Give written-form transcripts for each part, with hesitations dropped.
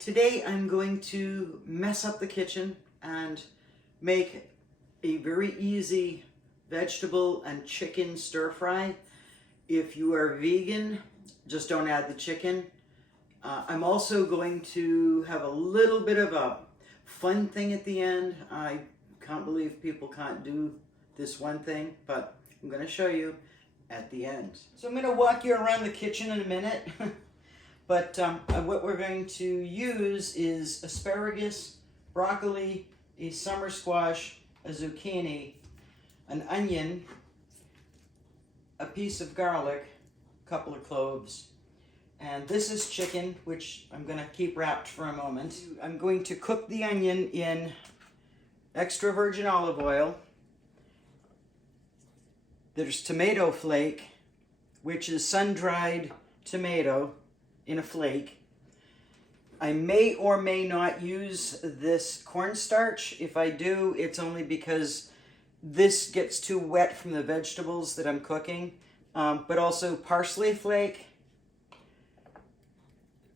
Today I'm going to mess up the kitchen and make a very easy vegetable and chicken stir fry. If you are vegan, just don't add the chicken. I'm also going to have a little bit of a fun thing at the end. I can't believe people can't do this one thing, but I'm going to show you at the end. So I'm going to walk you around the kitchen in a minute. But what we're going to use is asparagus, broccoli, a summer squash, a zucchini, an onion, a piece of garlic, a couple of cloves, and this is chicken, which I'm going to keep wrapped for a moment. I'm going to cook the onion in extra virgin olive oil. There's tomato flake, which is sun-dried tomato in a flake. I may or may not use this cornstarch. If I do, it's only because this gets too wet from the vegetables that I'm cooking. But also parsley flake,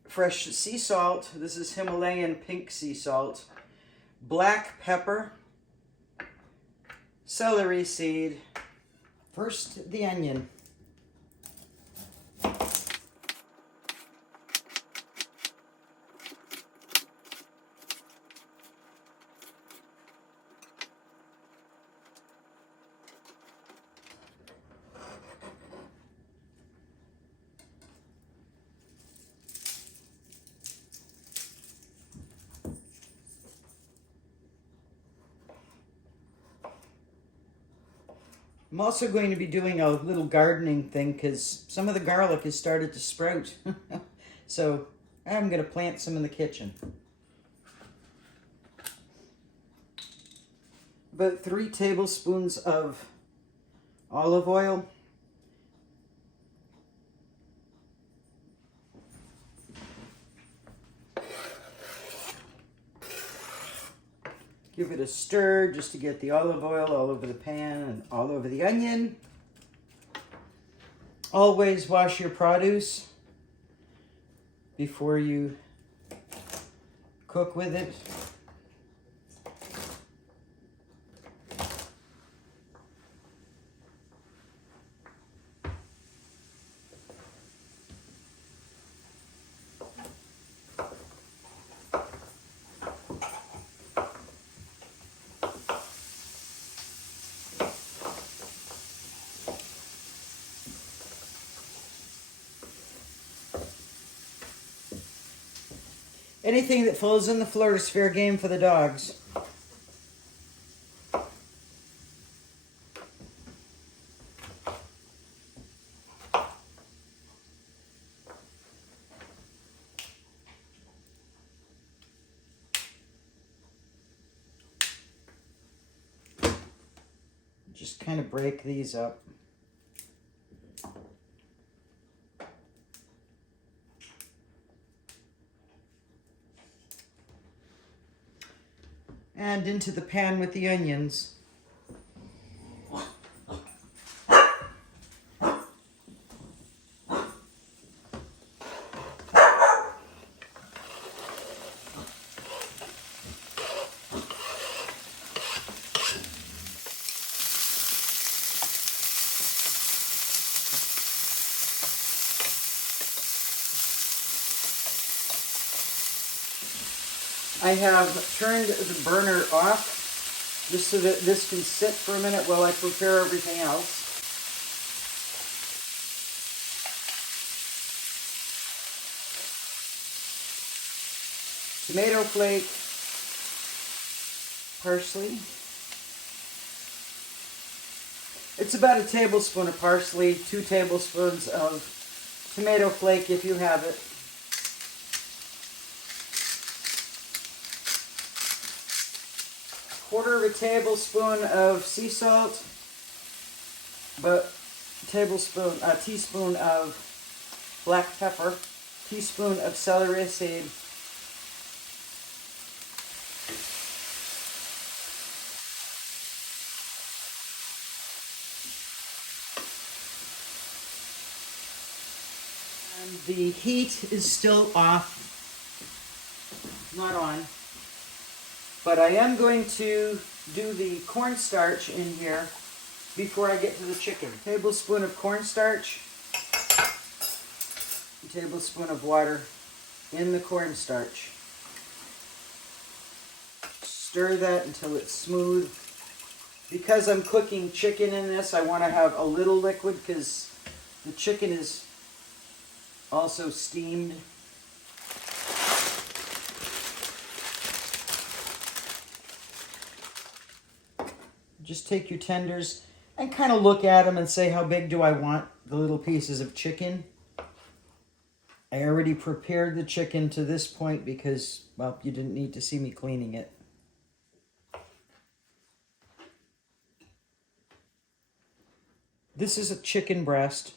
fresh sea salt, this is Himalayan pink sea salt, black pepper, celery seed. First, the onion. I'm also going to be doing a little gardening thing because some of the garlic has started to sprout. So I'm going to plant some in the kitchen. About 3 tablespoons of olive oil. Give it a stir just to get the olive oil all over the pan and all over the onion. Always wash your produce before you cook with it. Anything that falls in the floor is fair game for the dogs. Just kind of break these up. And into the pan with the onions. I have turned the burner off just so that this can sit for a minute while I prepare everything else. Tomato flake, parsley. It's about a tablespoon of parsley, 2 tablespoons of tomato flake if you have it. Quarter of a tablespoon of sea salt, but a teaspoon of black pepper, teaspoon of celery seed, and the heat is still off. not on. But I am going to do the cornstarch in here before I get to the chicken. Tablespoon of cornstarch, a tablespoon of water in the cornstarch. Stir that until it's smooth. Because I'm cooking chicken in this, I want to have a little liquid because the chicken is also steamed. Just take your tenders and kind of look at them and say, how big do I want the little pieces of chicken? I already prepared the chicken to this point because, well, you didn't need to see me cleaning it. This is a chicken breast.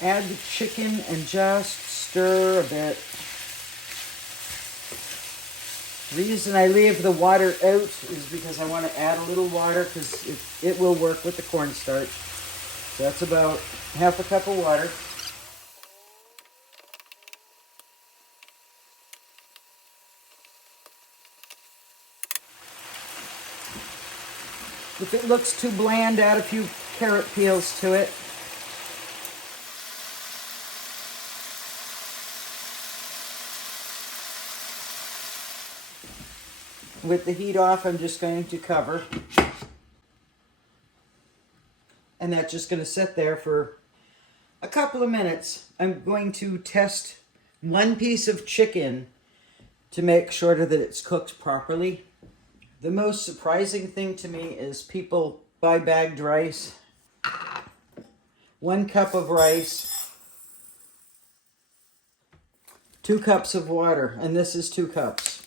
Add the chicken and just stir a bit. The reason I leave the water out is because I want to add a little water because it will work with the cornstarch. So that's about half a cup of water. If it looks too bland, add a few carrot peels to it. With the heat off, I'm just going to cover. And that's just going to sit there for a couple of minutes. I'm going to test one piece of chicken to make sure that it's cooked properly. The most surprising thing to me is people buy bagged rice. 1 cup of rice, 2 cups of water, and this is 2 cups.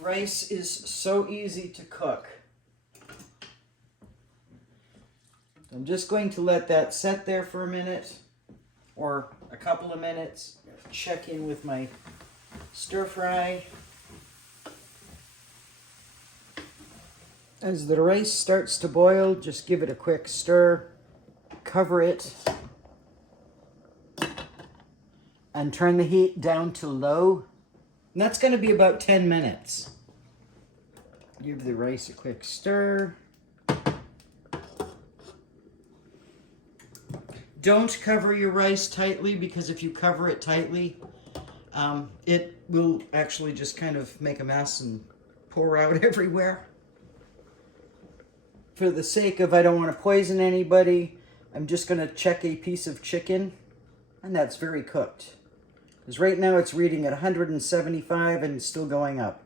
Rice is so easy to cook. I'm just going to let that set there for a minute or a couple of minutes. Check in with my stir fry. As the rice starts to boil, just give it a quick stir, cover it, and turn the heat down to low. And that's going to be about 10 minutes. Give the rice a quick stir. Don't cover your rice tightly because if you cover it tightly, it will actually just kind of make a mess and pour out everywhere. For the sake of I don't want to poison anybody, I'm just going to check a piece of chicken, and that's very cooked. Because right now it's reading at 175 and it's still going up.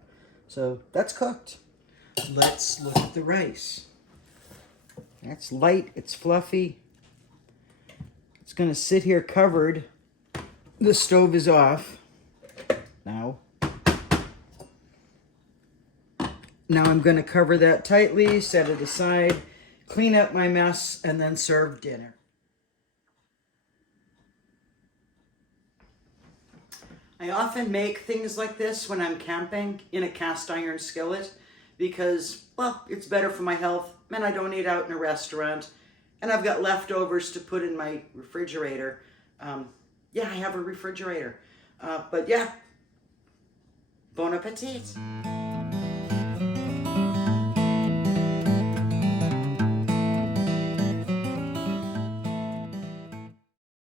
So that's cooked. Let's look at the rice. That's light, it's fluffy. It's going to sit here covered. The stove is off now. Now I'm going to cover that tightly, set it aside, clean up my mess, and then serve dinner. I often make things like this when I'm camping in a cast iron skillet because, well, it's better for my health and I don't eat out in a restaurant and I've got leftovers to put in my refrigerator. Yeah, I have a refrigerator. But yeah, bon appetit.